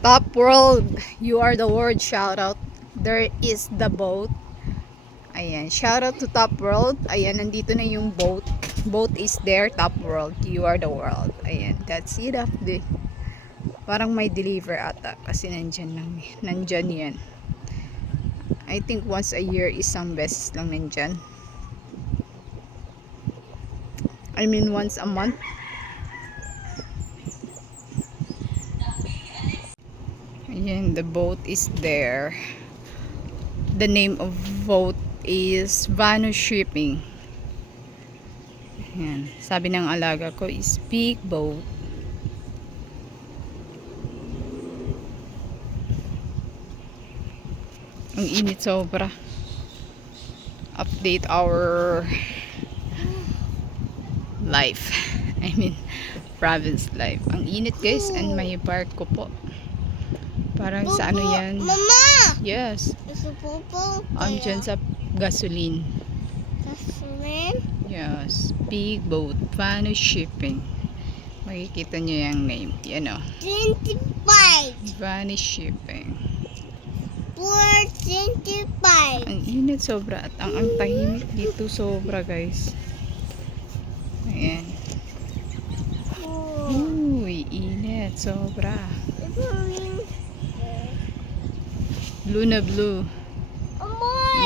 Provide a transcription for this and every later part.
Top World, you are the word. Shout out. There is the boat. Ayan, shout out to Top World. Ayan, nandito na yung boat. Boat is there, Top World. You are the world. Ayan, that's it. Parang may deliver ata kasi nandyan lang. Nandyan yan. I think once a year, isang beses lang nandyan. I mean once a month. Ayan, the boat is there. The name of boat is Vanu Shipping. Ayan, sabi ng alaga ko is big boat. Ang init sobra. Update our life. I mean, province life. Ang init guys, and may barko po. Parang sa ano yan? Mama! Yes. Gusto po po. Dyan sa gasoline. Gasoline? Yes. Big boat. Vanu Shipping. Makikita nyo yung name. Yan o. 25. Vanu Shipping. 425. Ang init sobra. At ang tahimik dito sobra guys. Ayan. Uy, init sobra. Blue na blue.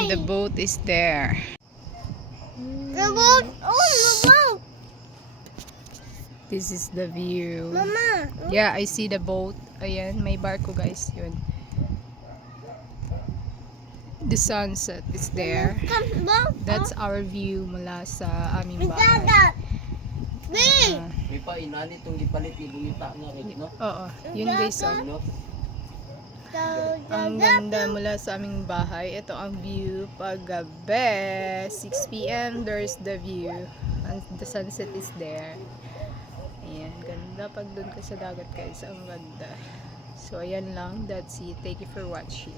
And the boat is there. The boat! Oh, the boat! This is the view. Mama! Yeah, I see the boat. Ayan, may barko guys. Yun. The sunset is there. That's our view mula sa aming bahay. May pa inani itong gipalit ibumita nga rin, no? Oo, yun guys. Oh. Ang ganda mula sa aming bahay. Ito ang view pag gabi. 6 p.m. There's the view. And the sunset is there. Ayan, ganda pag dun ka sa dagat guys. Ang ganda. So, ayan lang. That's it. Thank you for watching.